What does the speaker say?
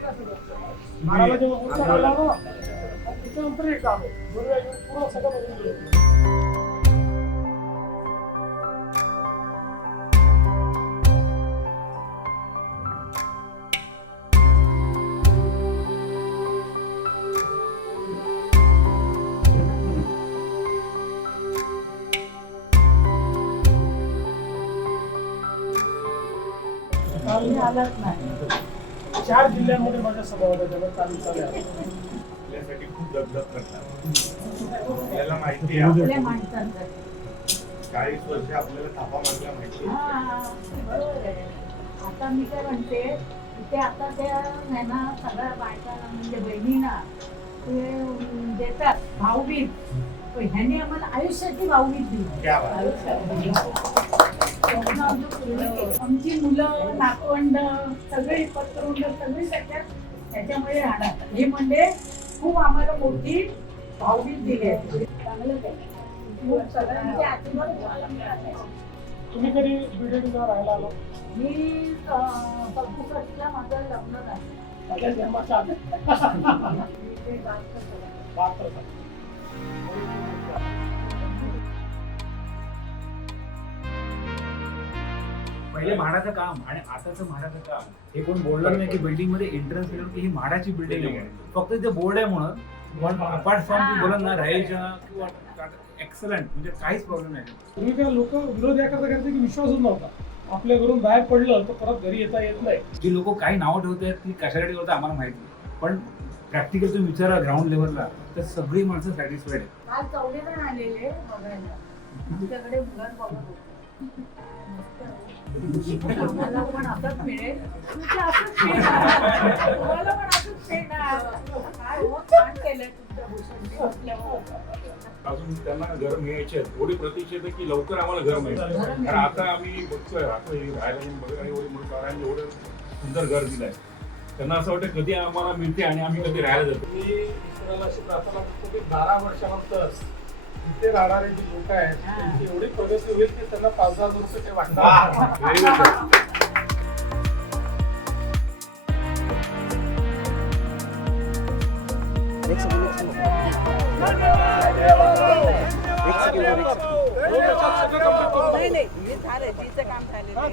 मारायला जेव्हा मोर्चा काढला ना त्याच्यानंतर एक काम पूर्ण सगळं बघून गेलं. आम्ही आलाच नाही. 4 जिल्ह्यांमध्ये माझ्या सभा होत्या त्याला चालू चालू आहे. आपल्यासाठी खूप दगदग करतात. आपल्याला माहिती आहे आपल्या माणसांचं 40 वर्ष आपल्याला थापा मारल्या माहिती आहे. हा, बरोबर आहे. आता मी काय म्हणते ते आता त्या नाही ना सगळ्या बायकांना म्हणजे बहिणींना ते देतात भाऊबीज. पण ह्याने आम्हाला आयुष्याची भाऊबीज दिली. क्या बात. आमची मुलं नातवंड सगळी पत्रुंड सगळी त्याच्यामुळे राहणार. हे म्हणजे खूप आम्हाला मोठी भावबीज दिली आहे. चांगलंच आहे. खूप सगळ्यांचे आशीर्वाद मला मिळाले. तुम्ही कधी बीडीडीला राहायला आलो? मी 67ला माझं लग्न झालं. माझ्या जन्माच्या आधी. मी ते गावचं सगळं. 72 साली. पहिले म्हाडाचं काम आणि आताचं म्हाडाचं काम हे कोण बोलणार नाही की बिल्डिंग मध्ये एंट्रन्स केलं की ही म्हाडाची बिल्डिंग आहे म्हणून. फक्त ते बोर्ड आहे म्हणून पण अपार्ट फ्रॉम ती बोलत ना राहायच्या किंवा एक्सलंट म्हणजे काहीच प्रॉब्लेम नाही. तुम्ही काय लोक विरोध याकरता करते की विश्वासच नव्हता. आपल्या घरून बाहेर पडलं तर परत घरी येता येत नाही. जी लोक काही नावं ठेवतात ती कशासाठी ठेवतात आम्हाला माहिती नाही. पण प्रॅक्टिकल तुम्ही विचारा ग्राउंड लेवलला तर सगळी माणसं सॅटिस्फाईड आहे. काल चौघेजण आलेले बघायला. आमच्याकडे मुलांना बघत होते. आम्हाला पण असंच मिळेल. तुमचं असंच मिळणार. तुम्हाला पण असंच मिळणार. काय हो, छान केलंय तुमच्या भूषणने म्हटल्यावर. अजून त्यांना घर मिळायचे आहेत. एवढी प्रतीक्षा आहे की लवकर आम्हाला घर मिळेल. कारण आता आम्ही बघतोय राहतो राहायला येऊन बघा एवढे म्हणून एवढं सुंदर घर दिलंय. त्यांना असं वाटतं कधी आम्हाला मिळते आणि आम्ही कधी राहायला जातो. मी ईश्वराला अशी प्रार्थना करतो की 12 वर्षानंतर इथे राहणारे जी लोक आहेत त्यांची एवढी प्रगती होईल की त्यांना 5,000 रुपये ते वाटणार. Very good, sir. नाही हे झालं जिचं काम झालेलं आहे.